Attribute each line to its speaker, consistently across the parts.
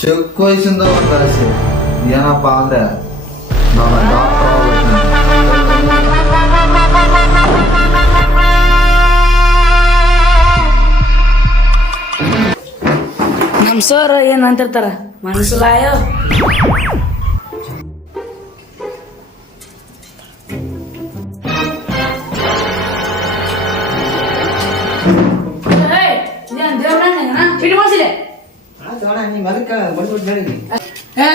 Speaker 1: ಚಿಕ್ಕ ವಯಸ್ಸಿಂದ ಒಂದು ಆಸೆ ಏನಪ್ಪ ಅಂದ್ರೆ ನಾನು ಡಾಕ್ಟರ್
Speaker 2: ನಮ್ ಸರ್ ಏನ್ ಅಂತಿರ್ತಾರ? ಸಿಟಿ
Speaker 3: ಬಡ್ಬಿಟ್ಟು
Speaker 2: ಏ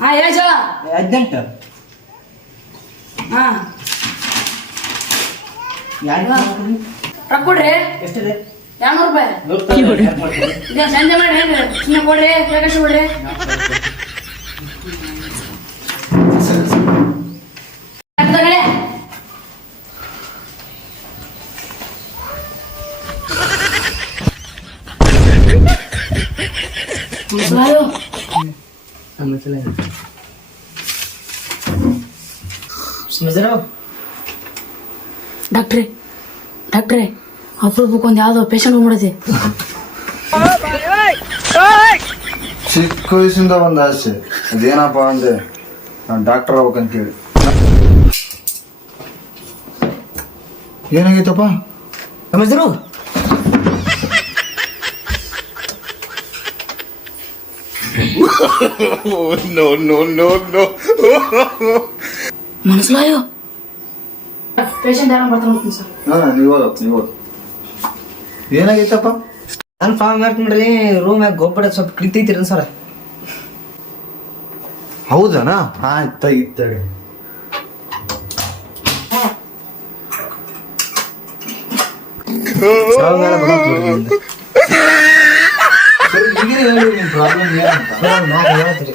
Speaker 2: ಹಾ ಸೋಳ
Speaker 3: ಹದಿನೆಂಟು.
Speaker 2: ಹಾ.
Speaker 3: ಯಾರು
Speaker 2: ರೊಕ್ಕ ಕೊಡ್ರಿ.
Speaker 3: ಎಷ್ಟಿದೆ?
Speaker 2: ಎರಡ್ನೂರು ರೂಪಾಯಿ. ಸಂಜೆ ಮಾಡಿ ಹೇಳ್ರಿ. ಸುಮ್ಮನೆ ಕೊಡ್ರಿ ಪ್ರಕಾಶ್ ಕೊಡ್ರಿ. ಮುಸಲಾಯೋ.
Speaker 3: ಸ್ಮಿಜರಾವ್
Speaker 2: ಡಾಕ್ಟ್ರೇ ಡಾಕ್ಟ್ರೇ ಅಪರೂಪಕ್ಕೆ ಒಂದು ಯಾವುದೋ ಪೇಷಂಟ್ ಹೋಗ್ಬಿಡತ್ತೆ
Speaker 1: ಚಿಕ್ಕ ವಯಸ್ಸಿಂದ ಒಂದು ಆಸೆ. ಅದೇನಪ್ಪ ಅಂದ್ರೆ ನಾನು ಡಾಕ್ಟರ್ ಆಗ್ಬೇಕಂತೇಳಿ. ಏನಾಗೈತಪ್ಪ?
Speaker 3: ಸ್ಮಿಜರಾವ್
Speaker 2: ಮನಸ್ಲಾಯೋ? ಪೇಷಂಟ್ ಯಾರು ಬರ್ತಾನೆ ನೋಡ್ತೀನಿ ಸರ್?
Speaker 1: ಹಾ ನೀವು ಓದಪ್ಪ ನೀವು ಓದು ಏನಾಗೈತಪ್ಪ?
Speaker 3: ನಾನು ಫಾರ್ಮ್ ಮಾಡ್ಕೊಂಡ್ರಿ ರೂಮ್ಯಾಗ ಗೊಬ್ಬರ ಸ್ವಲ್ಪ ಕಿಳಿತೈತಿರಿ ಸರ?
Speaker 1: ಹೌದನಾ? ಆಯ್ತಾ ನಿಮ್ಮ ಪ್ರಾಬ್ಲಮ್ ಏನಂತ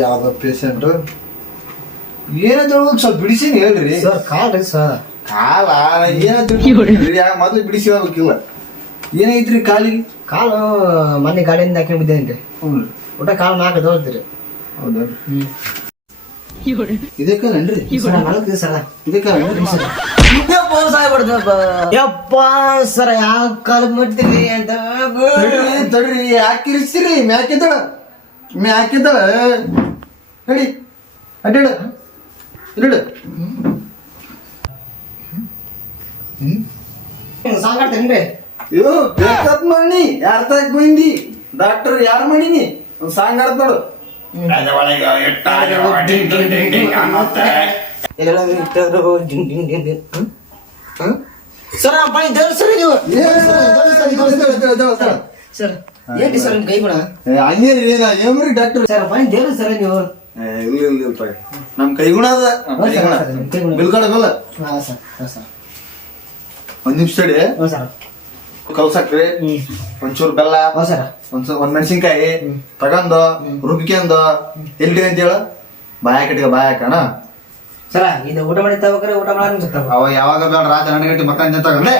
Speaker 1: ಯಾವ ಪೇಷಂಟ್ ಏನಂತ ಹೇಳ್ಬೇಕು ಸ್ವಲ್ಪ ಬಿಡಿಸಿ ಹೇಳ್ರಿ.
Speaker 3: ಸರ್ ಕಾಲ್ರಿ ಸರ್.
Speaker 1: ಕಾಲ ಏನಂತ ಮೊದ್ಲು ಬಿಡಿಸಿ ಹೇಳ್ಬೇಕಿಲ್ಲ ಏನೈತ್ರಿ ಕಾಲಿಗೆ?
Speaker 3: ಕಾಲು ಮೊನ್ನೆ ಗಾಡಿಯಿಂದ ಹಾಕಿ ಬಿದ್ದೇನ್ರಿ.
Speaker 1: ಹ್ಞೂ
Speaker 3: ಊಟ ಕಾಲು ನಾಲ್ಕು ದೋಲ್ತೀರಿ
Speaker 1: ಹೌದಾ? ಇದೇ ಕಾಲನ್ರಿ
Speaker 3: ಸರ ಇದಕ್ಕೆ ಸರ
Speaker 1: ಇದೇ ಕಾಲನ್ರಿ
Speaker 3: ಯಪ್ಪ. ಸರ್ ಯಾವ ಕಾಲ ಅಂತ.
Speaker 1: ತಡ್ರಿ ಯಾಕೆ ಇರಿಸ್ತೀರಿ ಮ್ಯಾಕಿದ್ದಳ ಮ್ಯಾಕಿದ್ದಳ ನಡಿ. ಅಡ್ಡಿಡ ಇಲ್ಲಿಡು
Speaker 3: ಸಾಂಗಾಡ್ತೇನ್ರಿ
Speaker 1: ಇದು ಬೇಕಾತ್ ಮಾಡಿ ಯಾರ ತಾಕ್ ಬಂದಿ? ಡಾಕ್ಟರ್ ಯಾರು ಮಾಡೀನಿ? ಸಾಂಗಾಡ್ತಾಳು ಒಳಗೆ ಆಡ್ತ
Speaker 3: ಸರ ದೇವ್ರ ಸರ್
Speaker 1: ಡಾಕ್ಟರ್
Speaker 3: ಸರ್ ನೀವು.
Speaker 1: ನಮ್ ಅದ ಒಂದ್ ನಿಮಿಷ ಬೆಲ್ಲ ಒಂದ್ ಒಂದ್ ಮೆಣಸಿನ್ಕಾಯಿ ತಗೊಂಡು ರುಬ್ಕೊಂಡು ಎಲ್ಲಿ ಅಂತ ಹೇಳ ಬಾಯಾಕ ಇಟ್ಕ ಬಾಯಾಕ ಅಣ್ಣ
Speaker 3: ಸರ ಇದು ಊಟ ಮಾಡಿ ತಗೋಕ್ರೆ ಊಟ ಮಾಡಿ ಅನ್ಸುತ್ತೆ
Speaker 1: ಅವ ಯಾವಾಗ ಬೇಡ ರಾತ್ರಿ ಹನ್ನೆರಡು ಗಂಟೆ ಮತ್ತೆ ತಗೊಂಡೆ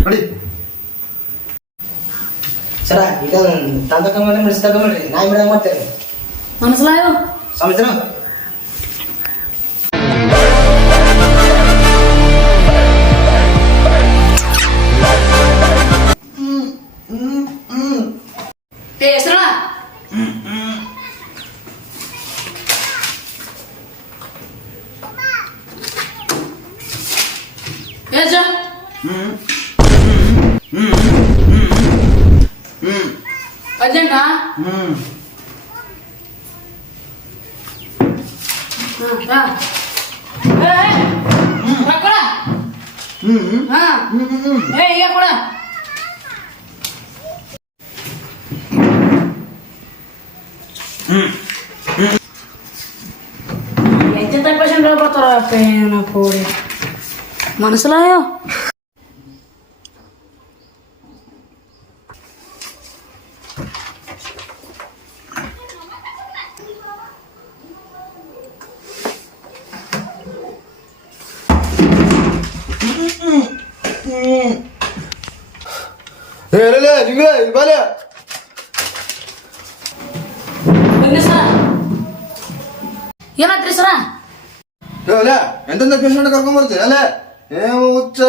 Speaker 1: ನೋಡಿ.
Speaker 3: ಸರ ಈಗ ತಂದ ಕಮ್ಮಿ ಮೆಡಿಸಿ ತಗೊಂಡ್ರಿ ನಾ
Speaker 2: ಮನಸ್ಲಾಯೋ?
Speaker 3: ಸಮುದ್ರ
Speaker 2: ಅರ್ಜೆಂಟಾ
Speaker 1: ಹ್ಮ್
Speaker 2: ಹಾ ಏ ರೊಕ್ಕ ಕೊಡ
Speaker 1: ಹ್ಮ್
Speaker 2: ಹಾ
Speaker 1: ಹ್ಮ್ ಹ್ಮ್
Speaker 2: ಏ ಈಗ ಕೊಡ ಎಂತೆಂತ ಪೇಷಂಟ್ ಬರ್ತಾರ ಏನಪ್ಪ ಮನಸ್ಸಲಾಯೋ
Speaker 1: ಏ ಲೇ ನಿಂಗ್ಳೆ ಇಲ್ಲಿ ಬಾಲೆ
Speaker 2: ಬನ್ನಿ ಸರ ಏನಾತ್ರಿ ಸರ?
Speaker 1: ಎಂತ ಪೇಷಂಟ್ ಕರ್ಕೊಂಡ್ ಬರ್ತೀವಿ ಅಲ್ಲೇ ಏ ಹುಚ್ಚ.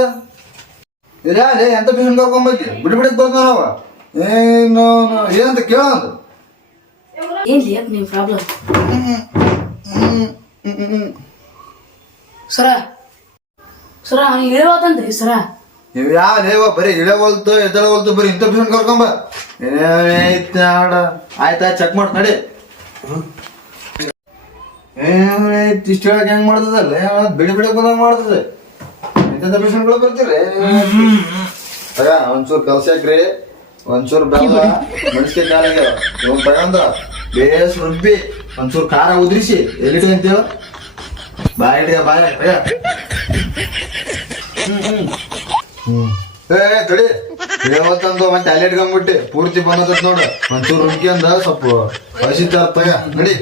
Speaker 1: ಇಲ್ಲ ಲೇ ಎಂತ ಪೇಷಂಟ್ ಕರ್ಕೊಂಡ್ ಬರ್ತೀವಿ ಬಿಡಿ ಬಿಡಕ್ ಬರ್ತಾನವ ಏನು ಏನಂತ ಕೇಳಂತ
Speaker 2: ಯಾಕೆ ನಿಮ್ಮ ಪ್ರಾಬ್ಲಮ್ ಸರ ಸರ ಹೇಳ್ಬೇಕಂತ್ರಿ ಸರ.
Speaker 1: ಇವ್ ಯಾವ ಲೇವ ಬರೀ ಇಳವಲ್ತು ಎದ್ದಳವಲ್ತು ಬರೀ ಇಂಥ ಪೇಷಂಟ್ ಕರ್ಕೊಂಬ ಏನಾಯ್ತು ಆಡ ಆಯ್ತಾ ಚೆಕ್ ಮಾಡಿ ನಡಿ. ಏನಾಯ್ತು ಇಷ್ಟು ಹೇಳಕ್ ಹೆಂಗ್ ಮಾಡ್ತದಲ್ಲ ಬಿಡಿ ಬಿಡಿ ಬಂದಂಗ್ ಮಾಡ್ತದೆ ಇಂಥ ಪೇಷಂಟ್ಗಳು ಬರ್ತೀರಿ ಅಯ್ಯ ಒಂಚೂರು ಕಲ್ಸಿ ಹಾಕ್ರಿ. ಒಂಚೂರು ಬೆಲ್ಲ ಮೆಣಸಿಗೆ ಕಾಲಿಗೆ ಇವ್ ತಗೊಂಡ ಬೇಸ್ ರುಬ್ಬಿ, ಒಂಚೂರು ಖಾರ ಉದ್ರಿಸಿ ಎಲ್ಲಿ ಬಾಯ್ ಇಟ್ಕ ಬಾಯ್ ಅಯ್ಯ ಹ್ಮ್. ಏ ತಡಿ. ಯಾವತ್ತಂದು ಮತ್ತೆ ಅಲ್ಲಿ ಇಟ್ಕೊಂಡ್ಬಿಟ್ಟು ಪೂರ್ತಿ ಬಂದದ ನೋಡ. ಒಂಚೂರು ರುಬ್ಕೊಂಡ ಸ್ವಲ್ಪ ಹಸಿತಾರ ತಗ ನಡಿ.